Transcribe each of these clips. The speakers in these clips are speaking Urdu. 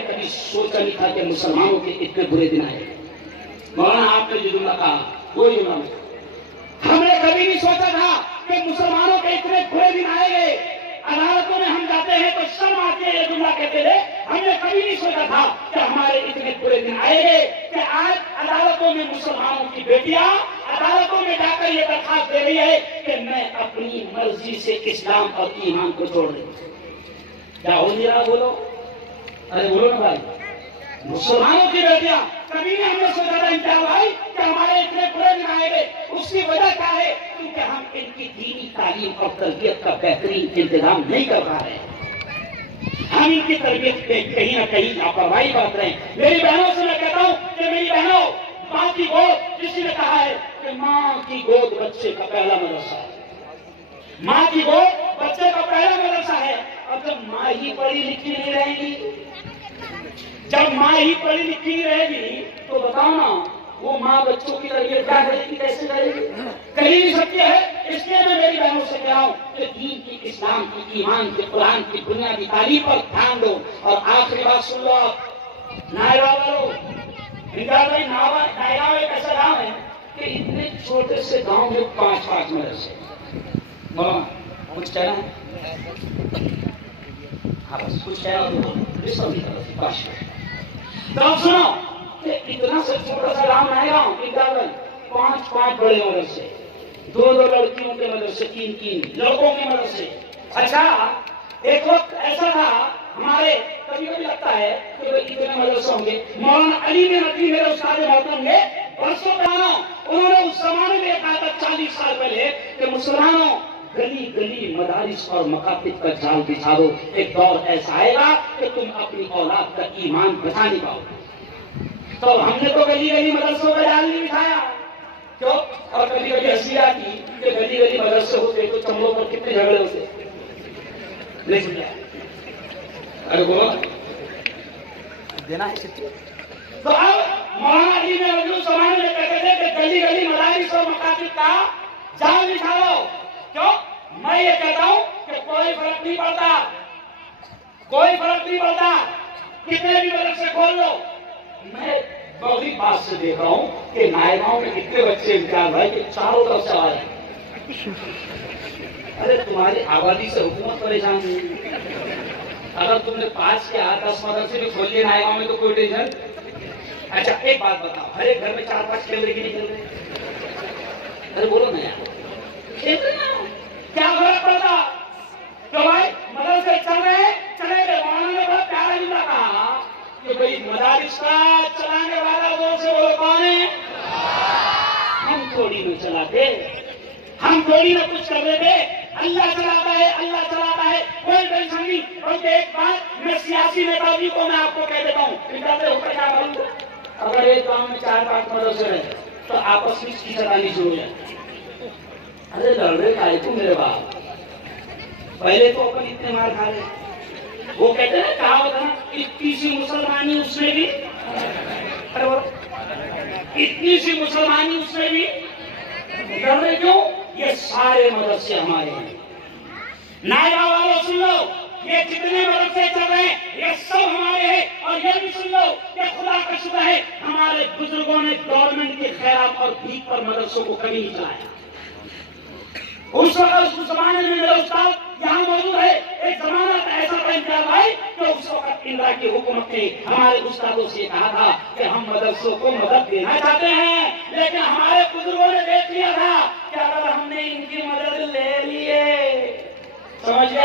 نے کبھی سوچا نہیں تھا کہ مسلمانوں کے اتنے برے دن آئے. مولانا آپ نے جو جملہ کہا وہی جملہ میں ہم نے کبھی نہیں سوچا تھا کہ مسلمانوں کے اتنے برے دن آئے گے. عدالتوں میں ہم جاتے ہیں تو شرم آتی ہے یہ جملہ کہتے تھے. ہم نے کبھی نہیں سوچا تھا کہ ہمارے اتنے برے دن آئے گے کہ آج عدالتوں میں مسلمانوں کی بیٹیاں عدالتوں میں جا کر یہ درخواست دے رہی ہے کہ میں اپنی مرضی سے اسلام اور ایمان کو چھوڑ دوں. کیا ہو نہیں رہا بولو؟ ارے بولو نا بھائی. مسلمانوں کی بیٹیاں کبھی نہیں ہم نے سوچا تھا امتیاز بھائی کہ ہمارے اتنے برے دن آئے گے. اس کی وجہ کیا ہے؟ کیونکہ ہم ان کی دینی تعلیم اور تربیت کا بہترین انتظام نہیں کر پا رہے ہیں. ہم ان کی تربیت پہ کہیں نہ کہیں لاپرواہی برت رہے ہیں. میری بہنوں سے میں کہتا ہوں کہ میری بہنوں، ماں کی گود، کسی نے کہا ہے کہ ماں کی گود بچے کا پہلا مدرسہ ہے. ماں کی گود بچے کا پہلا مدرسہ ہے. اور جب ماں ہی پڑھی لکھی نہیں رہے گی، جب ماں ہی پڑھی لکھی نہیں رہے گی تو بتاؤ نا وہ ماں بچوں کی تربیت کیا کرے گی، کیسے کرے گی؟ کر ہی نہیں سکتی ہے. اس لیے میں میری بہنوں سے کہہ رہا ہوں کہ دین کی، اسلام کی، ایمان کی، قرآن کی بنیادی تعلیم پر دھیان دو. اور آخری بات سن لو آپ نائرا والوں. نائرا ایک ایسا گاؤں ہے کہ اتنے چھوٹے سے گاؤں میں 5 مدرسے. مولانا کچھ کہنا ہے؟ ہاں بس کچھ کہنا ہو تو سنو کہ اتنا سا چھوٹا سا گاؤں ہے گاؤں 5 بڑے مدرسے، 2 لڑکیوں کے مدرسے، 3 لڑکوں کے مدرسے. اچھا ایک وقت ایسا تھا ہمارے، کبھی کبھی لگتا ہے کہ اتنے مدرسے ہوں گے. مولانا علی نے ندوی میرے استاد محترم نے برسوں پرانا، انہوں نے اس زمانے میں کہا تھا 40 سال پہلے کہ مسلمانوں گلی گلی مدارس اور مکاتب کا جال بچھا دو. ایک دور ایسا آئے گا کہ تم اپنی اولاد کا ایمان بچا نہیں پاؤ. تو ہم نے تو گلی گلی مدرسوں کا جال نہیں بچھایا. کیوں؟ اور کبھی کبھی ہنسی آتی کہ گلی گلی مدرسے ہوتے تو چمڑوں پر کتنے جھگڑے ہوتے. نہیں سمجھا؟ ارے بولو دینا ہے. تو اب مولانا علی نے اردو زمانے میں کہتے تھے کہ گلی گلی مدارس اور مکاتب کا جال بچھاؤ. کیوں؟ میں یہ کہتا ہوں کہ کوئی فرق نہیں پڑتا، کوئی فرق نہیں پڑتا، کتنے بھی مدرسے کھول لو. میں بڑی بات سے دیکھ رہا ہوں کہ نائباؤں میں کتنے بچے امتیاز بھائی کہ چاروں طرف سے آ رہے ہیں. ارے تمہاری آبادی سے حکومت پریشان نہیں. اگر تم نے 5 کے 10 مدرسے بھی کھول لیے نائباؤں میں تو کوئی ٹینشن. اچھا ایک بات بتاؤ، ہر ایک گھر میں 4-5 کیمرے کی نہیں چل رہے؟ ارے بولو نا یار، کیا فرق پڑتا؟ تو بھائی مدرسے چل رہے چلے گئے. مولانا نے بہت پیارا جملہ کہا کہ بھائی مدارس کا چلانے والا وہ سے بولو کون ہے؟ ہم تھوڑی نہ چلاتے، ہم تھوڑی نہ کچھ کر رہے تھے. اللہ چلاتا ہے، اللہ چلاتا ہے، کوئی ٹینشن نہیں. بلکہ ایک بات میں سیاسی نیتا جی کو میں آپ کو کہہ دیتا ہوں، اوپر کیا کروں گا. اگر ایک گاؤں میں 4-5 مدرسے رہے تو آپس میں کی چلانی شروع ہو جائے. ارے لڑے کا تو میرے باپ پہلے تو اپن اتنے مار کھا رہے. وہ کہتے ہیں کہا ہوتا نا اتنی سی مسلمانی اس میں بھی، اتنی سی مسلمانی اس میں بھی ڈر رہے. کیوں؟ یہ سارے مدرسے ہمارے ہیں. نائبہ والوں سن لو، یہ جتنے مدرسے چل رہے ہیں یہ سب ہمارے ہیں. اور یہ بھی سن لو کہ خدا کا شکر ہے ہمارے بزرگوں نے گورنمنٹ کی خیرات اور بھیک پر مدرسوں کو کبھی نہیں چلایا. اس وقت اس زمانے میں میرا استاد یہاں موجود ہے. ایک زمانہ ایسا تھا امتیاز بھائی کہ اس وقت اندرا کی حکومت نے ہمارے استادوں سے کہا تھا کہ ہم مدرسوں کو مدد دینا چاہتے ہیں، لیکن ہمارے بزرگوں نے دیکھ لیا تھا کہ اگر ہم نے ان کی مدد لے لیے، سمجھ گئے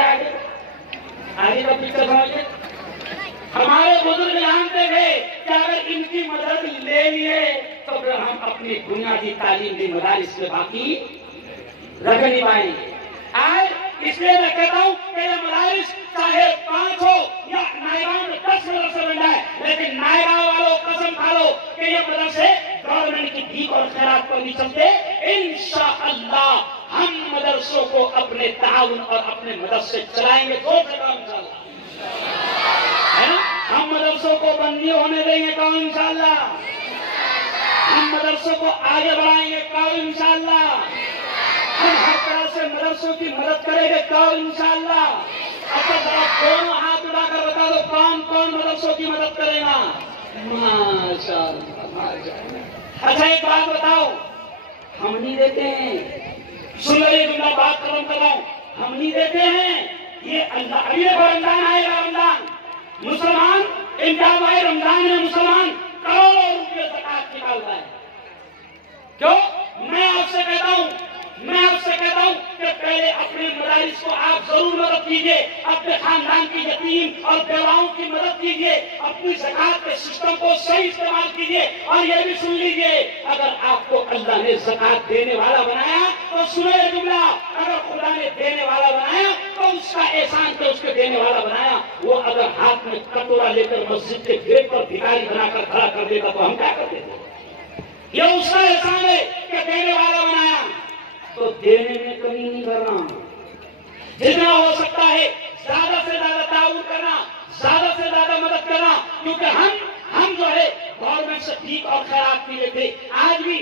آگے کا پکچر سمجھ گئے. ہمارے بزرگ جانتے تھے کہ اگر ان کی مدد لے لیے تو پھر ہم اپنی بنیادی تعلیم کی مدارس میں باقی رکھ نہیں پائیں گے. آج اس لیے میں کہتا ہوں کہ یہ مدارس چاہے 5 ہو یا نائبہ میں 10 مدرسے بن جائے، لیکن نائبہ والوں قسم کھا لو کہ یہ مدرسے گورنمنٹ کی بھیک اور خیرات پر نہیں چلتے. انشاءاللہ ہم مدرسوں کو اپنے تعاون اور اپنے مدرسے چلائیں گے. انشاءاللہ ہے نا. ہم مدرسوں کو بندی ہونے دیں گے کون؟ انشاءاللہ. ہم مدرسوں کو آگے بڑھائیں گے کون؟ انشاءاللہ. ہم ہر طرح سے مدرسوں کی مدد کریں گے کون؟ انشاءاللہ. اچھا ذرا دونوں ہاتھ اٹھا کر بتا دو کون کون مدرسوں کی مدد ماشاءاللہ ماشاءاللہ۔ اچھا ایک بات بتاؤ، ہم نہیں دیتے ہیں، سن لو یہ جملہ بات ختم کر رہا ہوں، ہم نہیں دیتے ہیں، یہ اللہ ابھی دیکھو رمضان آئے گا، رمضان مسلمان انتہا بھائی رمضان میں مسلمان کروڑوں روپے زکات نکالتا ہے، کیوں؟ میں آپ سے کہتا ہوں کہ پہلے اپنے مدارس کو آپ ضرور مدد کیجئے، اپنے خاندان کی یتیم اور بیواؤں کی مدد کیجئے، اپنی زکات کے سسٹم کو صحیح استعمال کیجئے، اور یہ بھی سن لیجئے اگر آپ کو اللہ نے زکات دینے والا بنایا تو سنو یہ جملہ، اگر خدا نے دینے والا بنایا تو اس کا احسان تو اس کے دینے والا بنایا، وہ اگر ہاتھ میں کٹورا لے کر مسجد کے گیٹ پر بھکاری بنا کر کھڑا کر دیتا تو ہم کیا کرتے تھے؟ یہ اس کا احسان ہے کہ دینے والا بنایا، تو دینے میں کمی نہیں کرنا، جتنا ہو سکتا ہے زیادہ سے زیادہ تعاون کرنا، زیادہ سے زیادہ مدد کرنا، کیونکہ ہم جو ہے گورنمنٹ سے ٹھیک اور خیرات نہیں لیتے، آج بھی